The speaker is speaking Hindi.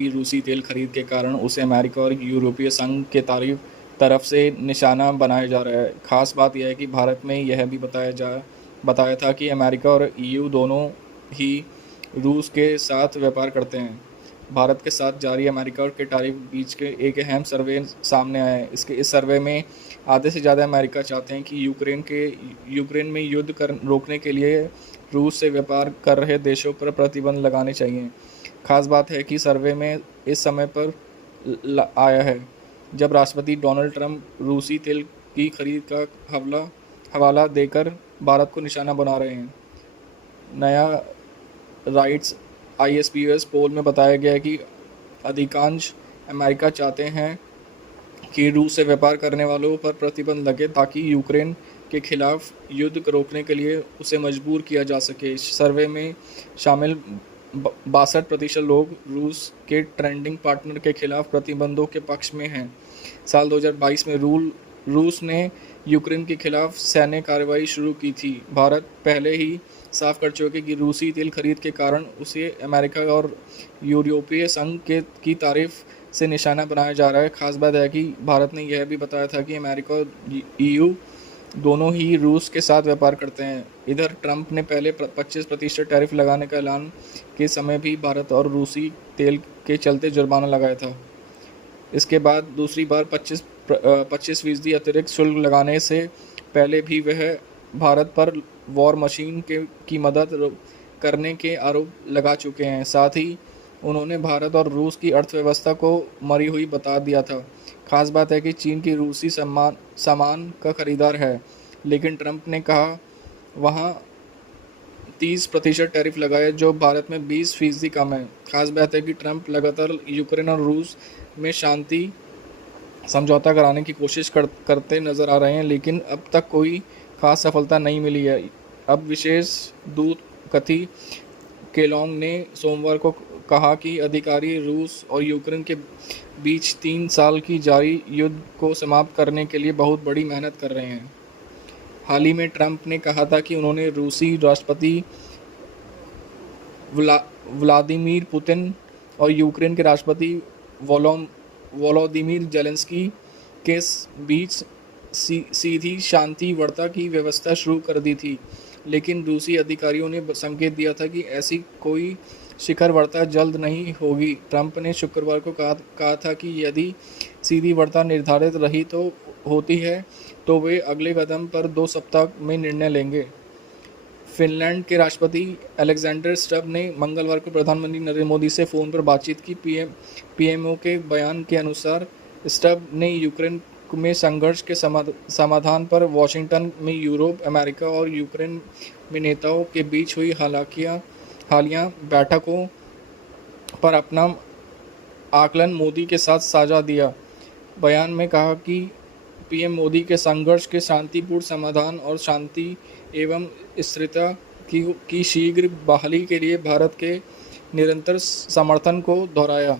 कि रूसी तेल खरीद के कारण उसे अमेरिका और यूरोपीय संघ के तरफ से निशाना बनाया जा रहा है। खास बात यह है कि भारत में यह भी बताया था कि अमेरिका और ईयू दोनों ही रूस के साथ व्यापार करते हैं। भारत के साथ जारी अमेरिका के टैरिफ बीच के एक अहम सर्वे सामने आया है। इस सर्वे में आधे से ज़्यादा अमेरिका चाहते हैं कि यूक्रेन में युद्ध रोकने के लिए रूस से व्यापार कर रहे देशों पर प्रतिबंध लगाने चाहिए। खास बात है कि सर्वे में इस समय पर आया है जब राष्ट्रपति डोनाल्ड ट्रंप रूसी तेल की खरीद का हवाला देकर भारत को निशाना बना रहे हैं। नया राइट्स ISPOS पोल में बताया गया है कि अधिकांश अमेरिका चाहते हैं कि रूस से व्यापार करने वालों पर प्रतिबंध लगे ताकि यूक्रेन के खिलाफ युद्ध रोकने के लिए उसे मजबूर किया जा सके। इस सर्वे में शामिल 62% लोग रूस के ट्रेडिंग पार्टनर के खिलाफ प्रतिबंधों के पक्ष में हैं। साल 2022 में रूस ने यूक्रेन के खिलाफ सैन्य कार्रवाई शुरू की थी। भारत पहले ही साफ कर चुके कि रूसी तेल खरीद के कारण उसे अमेरिका और यूरोपीय संघ की तारीफ से निशाना बनाया जा रहा है। खास बात है कि भारत ने यह भी बताया था कि अमेरिका और EU दोनों ही रूस के साथ व्यापार करते हैं। इधर ट्रंप ने पहले 25% टैरिफ लगाने का ऐलान के समय भी भारत और रूसी तेल के चलते जुर्माना लगाया था। इसके बाद दूसरी बार 25% अतिरिक्त शुल्क लगाने से पहले भी वह भारत पर वॉर मशीन की मदद करने के आरोप लगा चुके हैं। साथ ही उन्होंने भारत और रूस की अर्थव्यवस्था को मरी हुई बता दिया था। खास बात है कि चीन की रूसी सामान का खरीदार है, लेकिन ट्रंप ने कहा वहाँ 30% टैरिफ लगाए जो भारत में 20% कम है। खास बात है कि ट्रंप लगातार यूक्रेन और रूस में शांति समझौता कराने की कोशिश करते नजर आ रहे हैं, लेकिन अब तक कोई खास सफलता नहीं मिली है। अब विशेष दूत कथी केलोंग ने सोमवार को कहा कि अधिकारी रूस और यूक्रेन के बीच 3 साल की जारी युद्ध को समाप्त करने के लिए बहुत बड़ी मेहनत कर रहे हैं। हाल ही में ट्रंप ने कहा था कि उन्होंने रूसी राष्ट्रपति व्लादिमीर पुतिन और यूक्रेन के राष्ट्रपति वोलोदिमीर जेलेंस्की के बीच सीधी शांति वार्ता की व्यवस्था शुरू कर दी थी, लेकिन रूसी अधिकारियों ने संकेत दिया था कि ऐसी कोई शिखर वार्ता जल्द नहीं होगी। ट्रंप ने शुक्रवार को कहा था कि यदि सीधी वार्ता निर्धारित रही होती है तो वे अगले कदम पर 2 सप्ताह में निर्णय लेंगे। फिनलैंड के राष्ट्रपति अलेक्जेंडर स्टब ने मंगलवार को प्रधानमंत्री नरेंद्र मोदी से फ़ोन पर बातचीत की। PMO के बयान के अनुसार स्टब ने यूक्रेन में संघर्ष के समाधान पर वाशिंगटन में यूरोप, अमेरिका और यूक्रेन में नेताओं के बीच हुई हालिया बैठकों पर अपना आकलन मोदी के साथ साझा दिया। बयान में कहा कि PM मोदी के संघर्ष के शांतिपूर्ण समाधान और शांति एवं स्थिरता की शीघ्र बहाली के लिए भारत के निरंतर समर्थन को दोहराया।